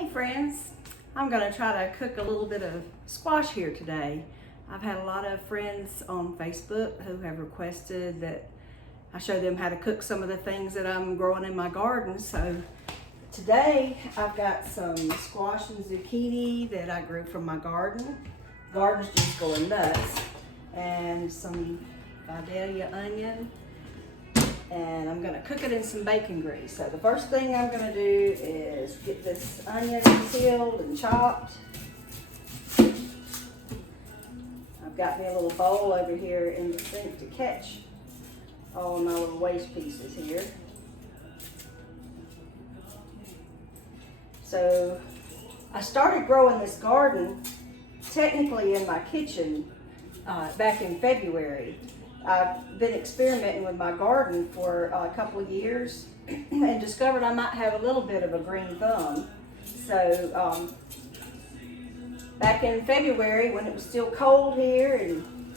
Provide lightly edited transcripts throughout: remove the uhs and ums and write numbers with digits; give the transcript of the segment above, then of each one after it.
Hey friends, I'm going to try to cook a little bit of squash here today. I've had a lot of friends on Facebook who have requested that I show them how to cook some of the things that I'm growing in my garden. So today I've got some squash and zucchini that I grew from my garden. The garden's just going nuts. And some Vidalia onion. And I'm gonna cook it in some bacon grease. So the first thing I'm gonna do is get this onion peeled and chopped. I've got me a little bowl over here in the sink to catch all of my little waste pieces here. So I started growing this garden technically in my kitchen back in February. I've been experimenting with my garden for a couple of years and discovered I might have a little bit of a green thumb. So back in February, when it was still cold here and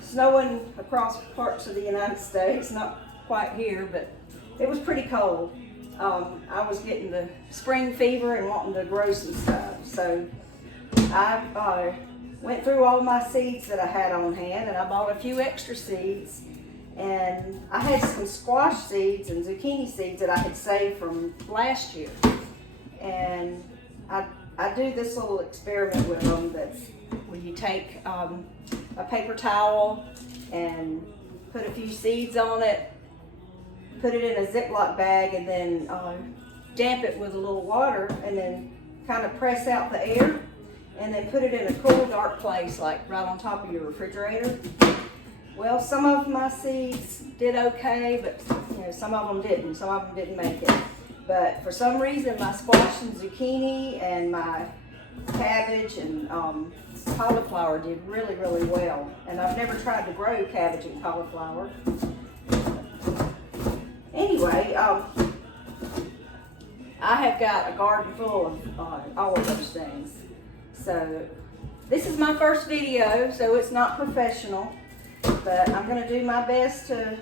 snowing across parts of the United States, not quite here, but it was pretty cold. I was getting the spring fever and wanting to grow some stuff. So I went through all my seeds that I had on hand, and I bought a few extra seeds. And I had some squash seeds and zucchini seeds that I had saved from last year. And I do this little experiment with them that's where you take a paper towel and put a few seeds on it, put it in a Ziploc bag, and then damp it with a little water, and then kind of press out the air. And then put it in a cool, dark place, like right on top of your refrigerator. Well, some of my seeds did okay, but some of them didn't. Some of them didn't make it. But for some reason, my squash and zucchini and my cabbage and cauliflower did really, really well. And I've never tried to grow cabbage and cauliflower. Anyway, I have got a garden full of all of those things. So this is my first video, so it's not professional, but I'm going to do my best to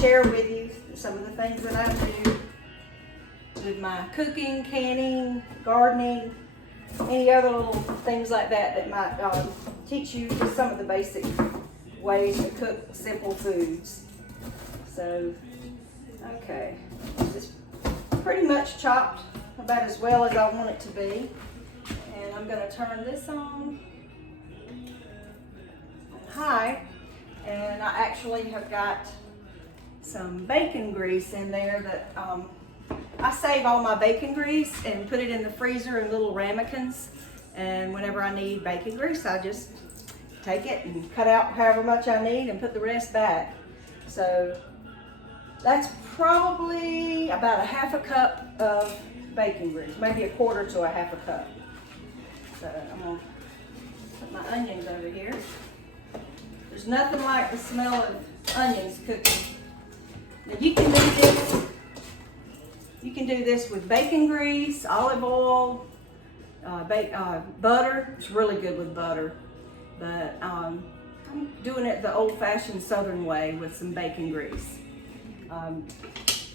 share with you some of the things that I do with my cooking, canning, gardening, any other little things like that might teach you just some of the basic ways to cook simple foods. So, okay, it's pretty much chopped about as well as I want it to be. And I'm going to turn this on high, and I actually have got some bacon grease in there that I save all my bacon grease and put it in the freezer in little ramekins, and whenever I need bacon grease I just take it and cut out however much I need and put the rest back. So that's probably about a half a cup of bacon grease, maybe a quarter to a half a cup. So I'm going to put my onions over here. There's nothing like the smell of onions cooking. Now you can do this. You can do this with bacon grease, olive oil, butter. It's really good with butter. But I'm doing it the old-fashioned Southern way with some bacon grease.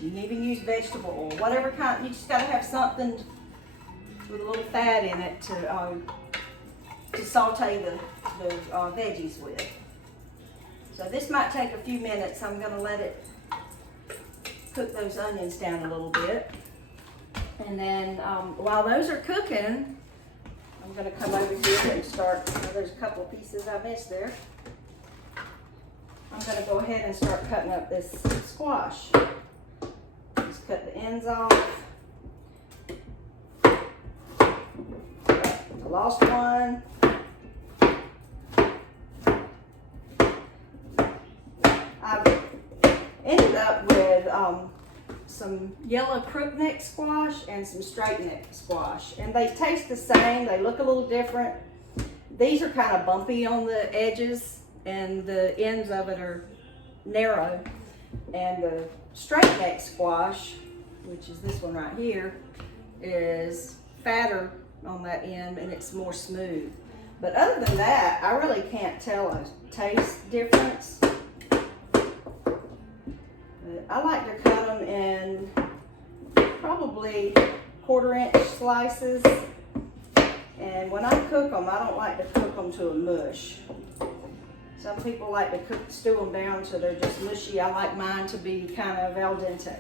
You can even use vegetable oil, whatever kind. You just got to have something with a little fat in it to saute the veggies with. So this might take a few minutes. I'm going to let it cook those onions down a little bit. And then while those are cooking, I'm going to come over here and start. There's a couple of pieces I missed there. I'm going to go ahead and start cutting up this squash. Just cut the ends off. Lost one. I've ended up with some yellow crookneck squash and some straight neck squash, and they taste the same. They look a little different. These are kind of bumpy on the edges, and the ends of it are narrow. And the straight neck squash, which is this one right here, is fatter on that end and it's more smooth. But other than that, I really can't tell a taste difference. But I like to cut them in probably 1/4 inch slices. And when I cook them, I don't like to cook them to a mush. Some people like to stew them down so they're just mushy. I like mine to be kind of al dente.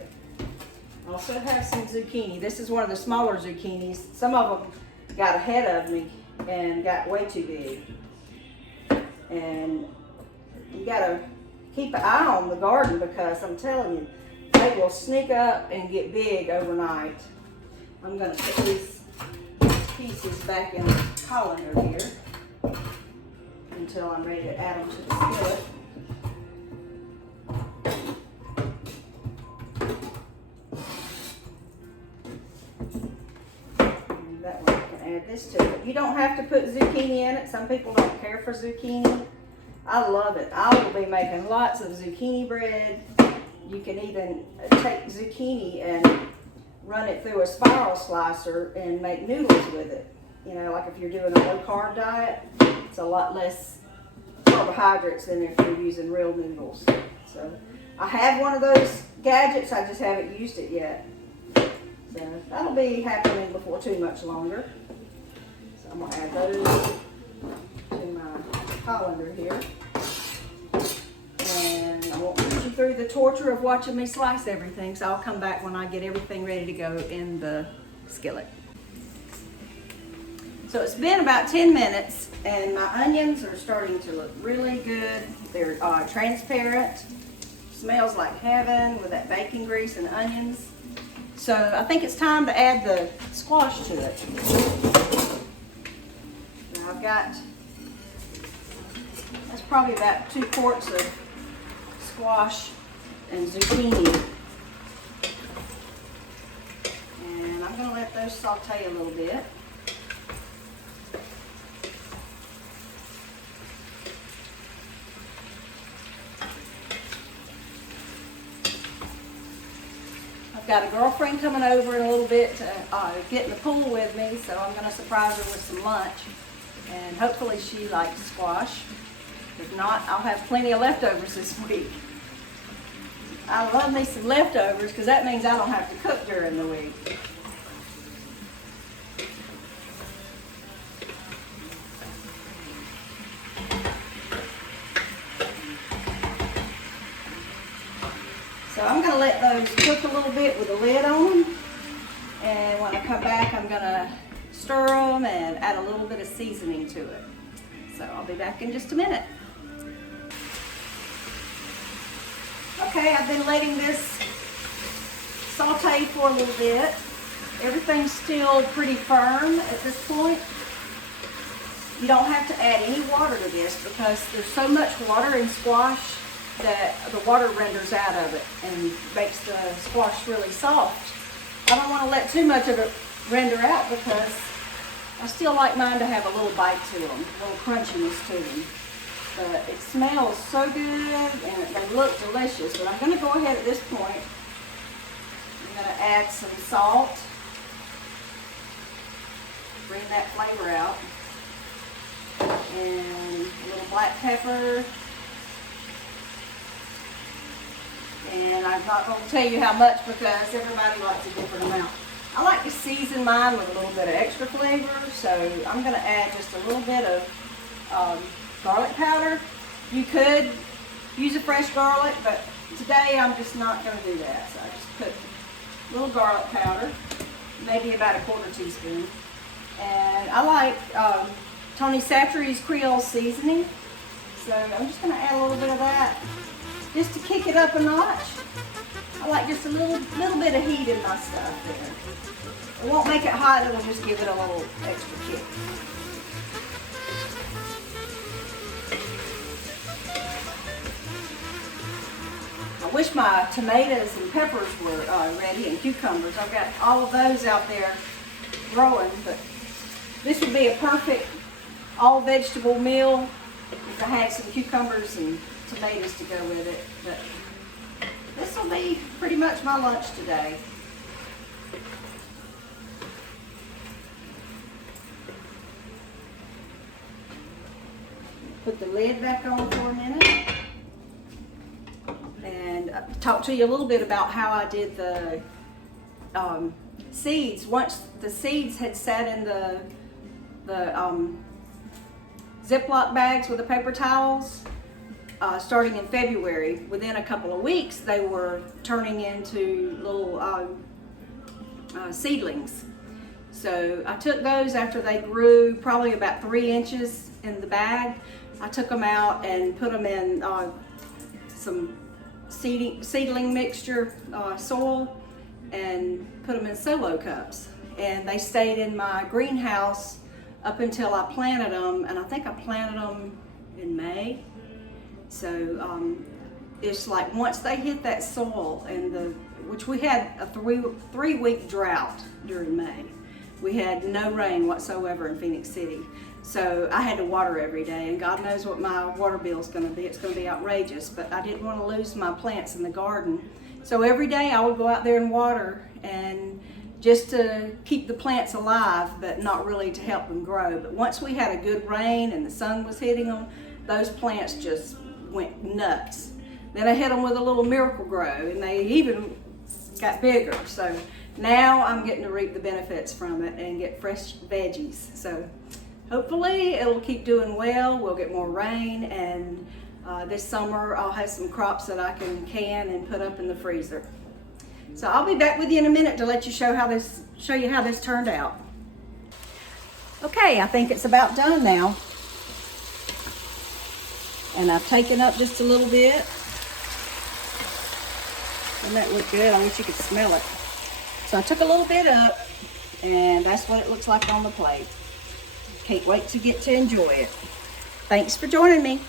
I also have some zucchini. This is one of the smaller zucchinis. Some of them got ahead of me and got way too big. And you gotta keep an eye on the garden because I'm telling you, they will sneak up and get big overnight. I'm gonna put these pieces back in the colander here until I'm ready to add them to the skillet. And that way I can add this to it. You don't have to put zucchini in it. Some people don't care for zucchini. I love it. I will be making lots of zucchini bread. You can even take zucchini and run it through a spiral slicer and make noodles with it. You know, like if you're doing a low carb diet, it's a lot less carbohydrates than if you're using real noodles. So I have one of those gadgets, I just haven't used it yet. So that'll be happening before too much longer. So I'm gonna add those to my colander here. And I won't put you through the torture of watching me slice everything, so I'll come back when I get everything ready to go in the skillet. So it's been about 10 minutes and my onions are starting to look really good. They're transparent, smells like heaven with that bacon grease and onions. So I think it's time to add the squash to it. Now I've got, that's probably about 2 quarts of squash and zucchini. And I'm gonna let those saute a little bit. I've got a girlfriend coming over in a little bit to get in the pool with me, so I'm going to surprise her with some lunch, and hopefully she likes squash. If not, I'll have plenty of leftovers this week. I love me some leftovers because that means I don't have to cook during the week. So I'm going to let those cook a little bit with a lid on them, and when I come back I'm going to stir them and add a little bit of seasoning to it. So I'll be back in just a minute. Okay, I've been letting this saute for a little bit. Everything's still pretty firm at this point. You don't have to add any water to this because there's so much water in squash that the water renders out of it and makes the squash really soft. I don't want to let too much of it render out because I still like mine to have a little bite to them, a little crunchiness to them. But it smells so good and they look delicious. But I'm going to go ahead at this point. I'm going to add some salt, bring that flavor out, and a little black pepper. And I'm not going to tell you how much because everybody likes a different amount. I like to season mine with a little bit of extra flavor, so I'm going to add just a little bit of garlic powder. You could use a fresh garlic, but today I'm just not going to do that. So I just put a little garlic powder, maybe about a 1/4 teaspoon. And I like Tony Chachere's Creole seasoning, so I'm just going to add a little bit of that just to kick it up a notch. I like just a little bit of heat in my stuff there. It won't make it hot, it'll just give it a little extra kick. I wish my tomatoes and peppers were ready, and cucumbers. I've got all of those out there growing, but this would be a perfect all vegetable meal if I had some cucumbers and tomatoes to go with it. But this will be pretty much my lunch today. Put the lid back on for a minute and talk to you a little bit about how I did the seeds, once the seeds had sat in the Ziploc bags with the paper towels, starting in February, within a couple of weeks, they were turning into little seedlings. So I took those after they grew probably about 3 inches in the bag. I took them out and put them in some seedling mixture soil and put them in solo cups. And they stayed in my greenhouse up until I planted them, and I think I planted them in May. So it's like once they hit that soil, and which we had a three-week drought during May. We had no rain whatsoever in Phoenix City. So I had to water every day, and God knows what my water bill is going to be. It's going to be outrageous, but I didn't want to lose my plants in the garden. So every day I would go out there and water, and just to keep the plants alive, but not really to help them grow. But once we had a good rain and the sun was hitting them, those plants just went nuts. Then I hit them with a little Miracle Grow, and they even got bigger. So now I'm getting to reap the benefits from it and get fresh veggies. So hopefully it'll keep doing well. We'll get more rain, and this summer I'll have some crops that I can and put up in the freezer. So I'll be back with you in a minute to let you show you how this turned out. Okay, I think it's about done now. And I've taken up just a little bit. Doesn't that look good? I wish you could smell it. So I took a little bit up, and that's what it looks like on the plate. Can't wait to get to enjoy it. Thanks for joining me.